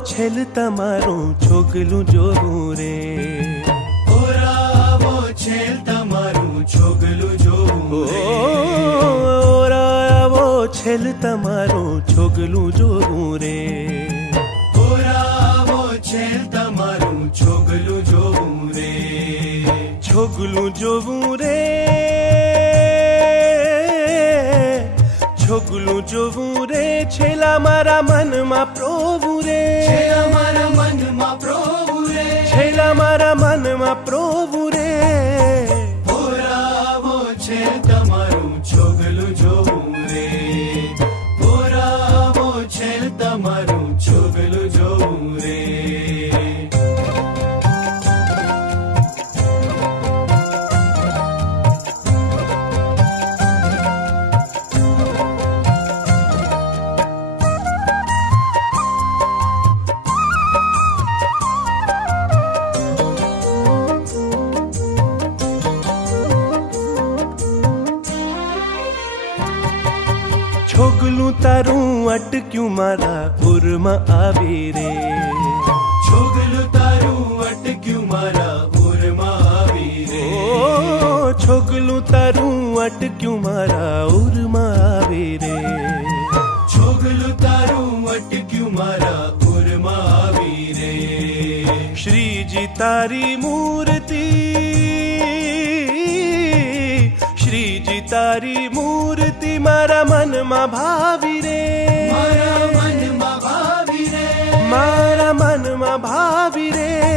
છેલ તમારું છોગલું જોવું રે. ઓરાવો છેલ તમારું છોગલું જોવું રે. ઓરાવો છેલ તમારું છોગલું જોવું રે. ઓરાવો છેલ તમારું છોગલું જોવું રે. છોગલું જોવું રે. છોગલું જોવું રે છેલા મારા મનમાં પ્રોવું રે છે અમારા મનમાં પ્રભુ રે છેલા મારા મનમાં પ્રોવું રે ઓરાવો છેલ તમારું છોગલું જોવું રે ઓરાવો છેલ તમારું છોગલું છોગલું તારું અટક્યું મારા ઉરમાં આવી રે. છોગલું તારું અટક્યું મારા ઉરમાં આવી રે. છોગલું તારું અટક્યું મારા ઉરમાં આવે રે. છોગલું તારું અટક્યું મારા ઉરમાં આવી રે. શ્રીજી તારી મૂર્તિ શ્રીજી તારી મૂર્તિ મારા મનમાં ભાવી રે. મારા મનમાં ભાવી રે. મારા મનમાં ભાવી રે.